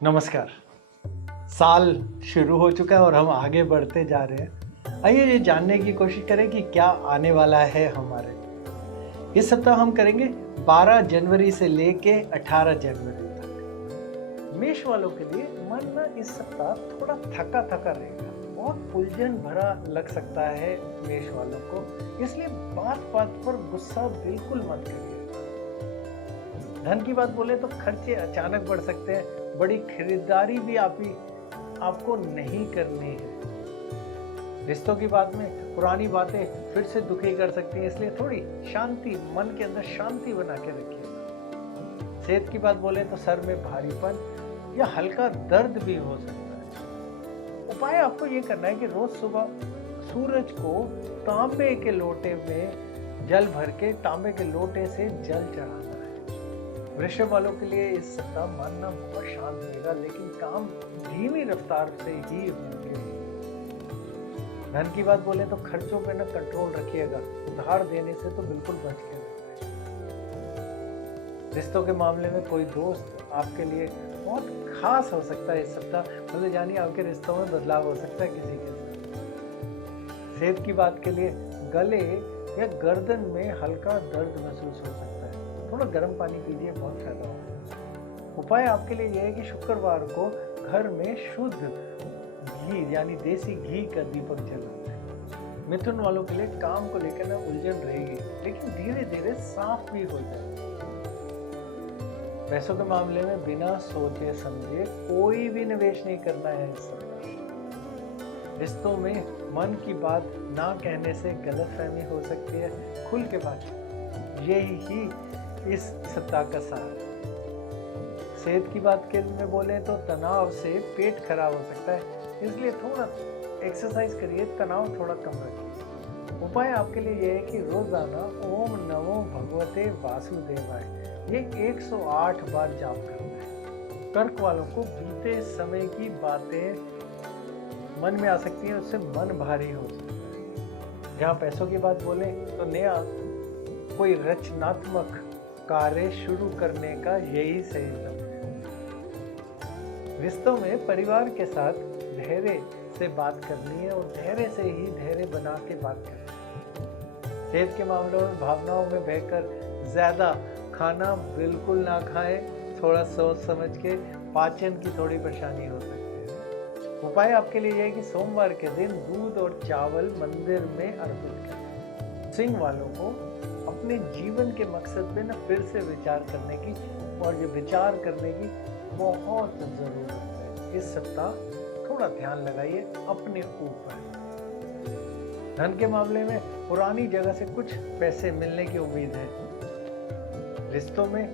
नमस्कार। साल शुरू हो चुका है और हम आगे बढ़ते जा रहे हैं। आइए ये जानने की कोशिश करें कि क्या आने वाला है हमारे। इस सप्ताह हम करेंगे 12 जनवरी से लेके 18 जनवरी तक। मेष वालों के लिए मन ना इस सप्ताह थोड़ा थका थका रहेगा। बहुत उलझन भरा लग सकता है मेष वालों को, इसलिए बात बात पर गुस्सा बिल्कुल मत करिए। धन की बात बोले तो खर्चे अचानक बढ़ सकते हैं। बड़ी खरीदारी भी आपको नहीं करनी है। रिश्तों की बात में पुरानी बातें फिर से दुखी कर सकती हैं, इसलिए थोड़ी शांति, मन के अंदर शांति बना के रखिएगा। सेहत की बात बोले तो सर में भारीपन या हल्का दर्द भी हो सकता है। उपाय आपको ये करना है कि रोज सुबह सूरज को तांबे के लोटे में जल भर के तांबे के लोटे से जल चढ़ाना है। वृषभ वालों के लिए इस सप्ताह मानना बहुत शांत रहेगा, लेकिन काम धीमी रफ्तार से ही होंगे। धन की बात बोले तो खर्चों पे ना कंट्रोल रखिएगा। उधार देने से तो बिल्कुल बच के रहना। रिश्तों के मामले में कोई दोस्त आपके लिए बहुत खास हो सकता है इस सप्ताह, मतलब जानिए आपके रिश्तों में बदलाव हो सकता है किसी के साथ। सेहत की बात के लिए गले या गर्दन में हल्का दर्द महसूस हो सकता है। थोड़ा गर्म पानी पीजिए, बहुत फायदा होगा। उपाय आपके लिए यह है कि शुक्रवार को घर में शुद्ध घी यानी देसी घी का दीपक जलाना है। मिथुन वालों के लिए काम को लेकर ना उलझन रहेगी, लेकिन धीरे धीरे साफ भी हो जाएगी। पैसों के मामले में बिना सोचे समझे कोई भी निवेश नहीं करना है इस सप्ताह। रिश्तों में मन की बात ना कहने से गलतफहमी हो सकती है। खुल के बात, यही इस सप्ताह का सार। सेहत की बात के में बोले तो तनाव से पेट खराब हो सकता है, इसलिए थोड़ा एक्सरसाइज करिए, तनाव थोड़ा कम रखिए। उपाय आपके लिए यह है कि रोजाना ओम नमो भगवते वासुदेवाय ये 108 बार जाप करना है। कर्क वालों को बीते समय की बातें मन में आ सकती हैं, उससे मन भारी हो सकता है। जहाँ पैसों की बात बोले तो नया कोई रचनात्मक कार्य शुरू करने का यही सही समय है। रिश्तों में परिवार के साथ धैर्य से बात करनी है और धैर्य से ही धैर्य बना के बात करनी है। सेहत के मामलों में भावनाओं में बहकर ज्यादा खाना बिल्कुल ना खाएं। थोड़ा सोच समझ के, पाचन की थोड़ी परेशानी हो सकती है। उपाय आपके लिए यह है कि सोमवार के दिन दूध और चावल मंदिर में अर्पित करें। सिंह वालों को अपने जीवन के मकसद पे ना फिर से विचार करने की और ये विचार करने की बहुत जरूरत है। इस सप्ताह थोड़ा ध्यान लगाइए अपने ऊपर। धन के मामले में पुरानी जगह से कुछ पैसे मिलने की उम्मीद है। रिश्तों में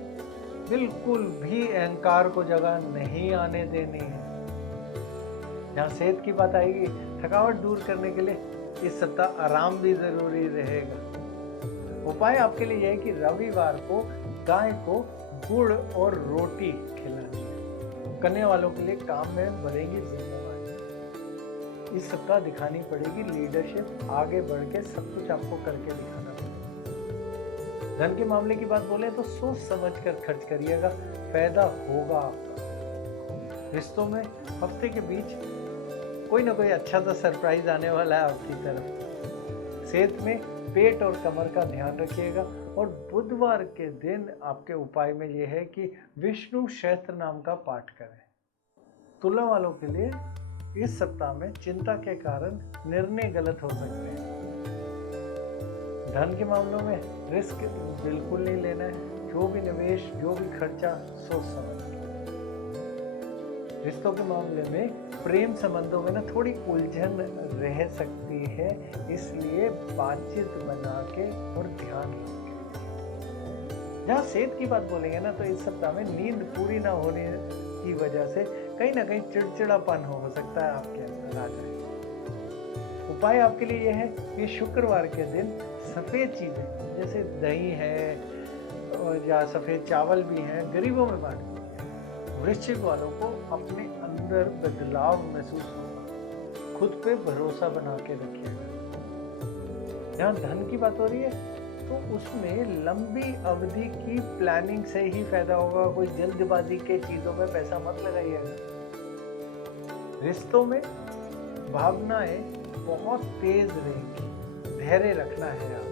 बिल्कुल भी अहंकार को जगह नहीं आने देनी है। जहाँ सेहत की बात आएगी, थकावट दूर करने के लिए इस सप्ताह आराम भी जरूरी रहेगा। उपाय आपके लिए यह है कि रविवार को गाय को गुड़ और रोटी खिलानी है। कन्या वालों के लिए काम में बढ़ेगी जिम्मेदारी। इस सप्ताह दिखानी पड़ेगी लीडरशिप, आगे बढ़ के सब कुछ आपको करके दिखाना पड़ेगा। धन के मामले की बात बोले तो सोच समझ कर खर्च करिएगा, फायदा होगा आपका। रिश्तों में हफ्ते के बीच कोई ना कोई अच्छा सा सरप्राइज आने वाला है आपकी तरफ। सेहत में पेट और कमर का ध्यान रखिएगा और बुधवार के दिन आपके उपाय में यह है कि विष्णु सहस्त्र नाम का पाठ करें। तुला वालों के लिए इस सप्ताह में चिंता के कारण निर्णय गलत हो सकते हैं। धन के मामलों में रिस्क बिल्कुल नहीं लेना है। जो भी निवेश, जो भी खर्चा सोच समझ के। रिश्तों के मामले में प्रेम संबंधों में ना थोड़ी उलझन रह सकती है, इसलिए बातचीत बना के और ध्यान रखें। जहाँ सेहत की बात बोलेंगे ना तो इस सप्ताह में नींद पूरी ना होने की वजह से कहीं ना कहीं चिड़चिड़ापन हो सकता है आपके अंदर आ जाए। उपाय आपके लिए यह है कि शुक्रवार के दिन सफेद चीजें जैसे दही है और या सफेद चावल भी हैं गरीबों में बांट। वृश्चिक वालों को अपने अंदर बदलाव महसूस होगा, खुद पे भरोसा बना के रखिएगा। जहाँ धन की बात हो रही है तो उसमें लंबी अवधि की प्लानिंग से ही फायदा होगा। कोई जल्दबाजी के चीजों में पैसा मत लगाइएगा। रिश्तों में भावनाएं बहुत तेज रहेंगी, धैर्य रखना है आपको।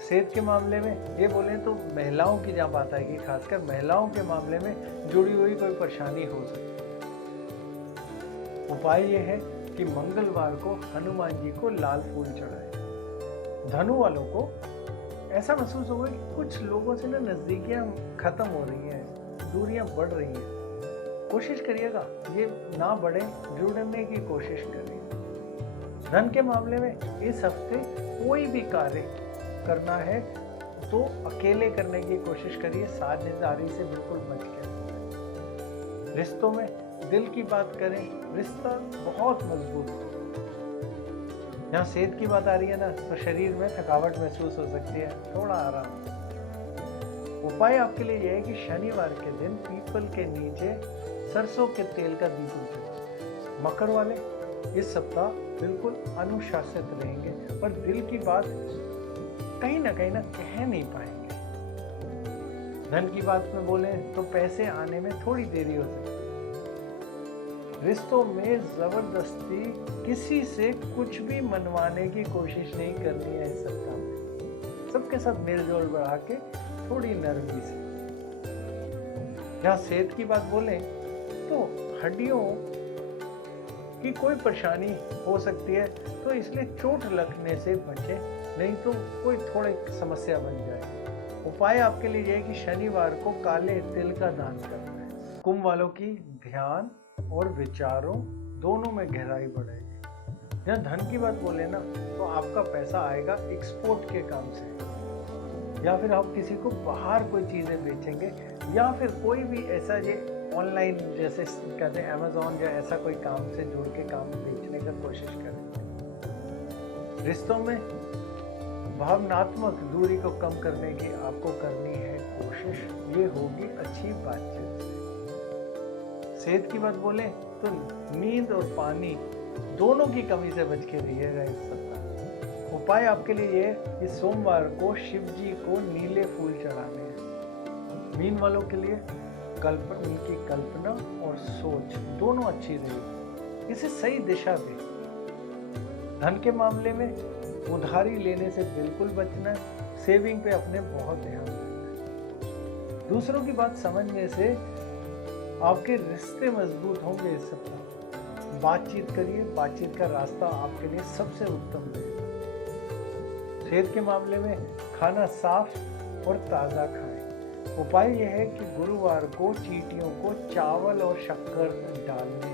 सेहत के मामले में ये बोले तो महिलाओं की जहाँ बात आएगी, खासकर महिलाओं के मामले में जुड़ी हुई कोई परेशानी हो सकती है। उपाय ये है कि मंगलवार को हनुमान जी को लाल फूल चढ़ाएं। धनु वालों को ऐसा महसूस होगा कि कुछ लोगों से ना नजदीकियां खत्म हो रही हैं, दूरियां बढ़ रही हैं। कोशिश करिएगा ये ना बढ़े, जुड़ने की कोशिश करिए। धन के मामले में इस हफ्ते कोई भी कार्य करना है तो अकेले करने की कोशिश करिए, साझेदारी से बिल्कुल बच के। रिश्तों में दिल की बात करें, रिश्ता बहुत मजबूत है। यहाँ सेहत की बात आ रही है ना, तो शरीर में थकावट महसूस हो सकती है, थोड़ा आराम। उपाय आपके लिए यह है कि शनिवार के दिन पीपल के नीचे सरसों के तेल का दीप जलाएं। मकर वाले इस सप्ताह बिल्कुल अनुशासित रहेंगे, पर दिल की बात कहीं ना कह नहीं पाएंगे। धन की बात में बोले तो पैसे आने में थोड़ी देरी हो सकती है। रिश्तों में जबरदस्ती किसी से कुछ भी मनवाने की कोशिश नहीं करनी है इस सप्ताह में। सबके साथ मेलजोल बढ़ा के थोड़ी नरमी से। जहाँ सेहत की बात बोले तो हड्डियों की कोई परेशानी हो सकती है, तो इसलिए चोट लगने से बचें, नहीं तो कोई थोड़ी समस्या बन जाए। उपाय आपके लिए यह है कि शनिवार को काले तिल का दान करना है। कुंभ वालों की ध्यान और विचारों दोनों में गहराई बढ़ेगी। जहाँ धन की बात बोले ना, तो आपका पैसा आएगा एक्सपोर्ट के काम से, या फिर आप किसी को बाहर कोई चीजें बेचेंगे, या फिर कोई भी ऐसा ये ऑनलाइन जैसे कहते हैं अमेज़न या ऐसा कोई काम से जुड़ के काम बेचने का कोशिश करें। रिश्तों में भावनात्मक दूरी को कम करने की आपको करनी है कोशिश, ये होगी अच्छी बातचीत से। सेहत की बात बोले तो नींद और पानी दोनों की कमी से बच के रहिएगा इस सप्ताह। उपाय आपके लिए ये कि सोमवार को शिव जी को नीले फूल चढ़ाने हैं। मीन वालों के लिए उनकी कल्पना और सोच दोनों अच्छी रहेगी, इसे सही दिशा दे। धन के मामले में उधारी लेने से बिल्कुल बचना है, सेविंग पे अपने बहुत ध्यान देना है। दूसरों की बात समझने से आपके रिश्ते मजबूत होंगे इस सप्ताह। बातचीत करिए, बातचीत का रास्ता आपके लिए सबसे उत्तम रहेगा। सेहत के मामले में खाना साफ और ताज़ा खाएं। उपाय यह है कि गुरुवार को चींटियों को चावल और शक्कर डालने